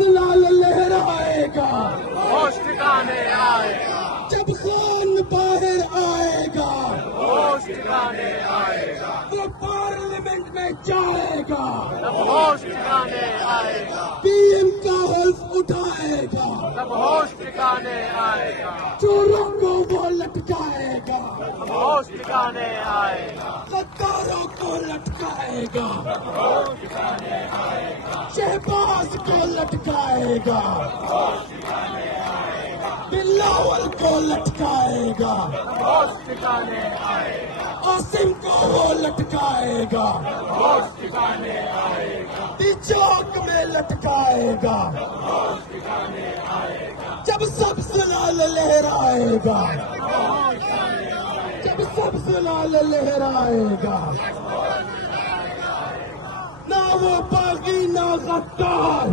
سلال لہرائے گا ہوش ٹھکانے آئے گا، جب خان باہر آئے گا ہوش ٹھکانے آئے گا، وہ پارلیمنٹ میں جائے گا تب ہوش ٹھکانے آئے گا، پی ایم کا حلف اٹھائے گا تب ہوش ٹھکانے آئے گا، چوروں کو وہ لٹکائے گا تب ہوش ٹھکانے آئے گا، غداروں کو لٹکائے گا شہباز کو لٹکائے گا بلاول کو لٹکائے گا ہوش ٹھکانے آئے گا، عاصم کو وہ لٹکائے گا ہوش ٹھکانے آئے گا، چوک میں لٹکائے گا ہوش ٹھکانے آئے گا، جب سب سلال لہرائے گا جب سب سلال لہرائے گا نہ وہ باغی نہ غدار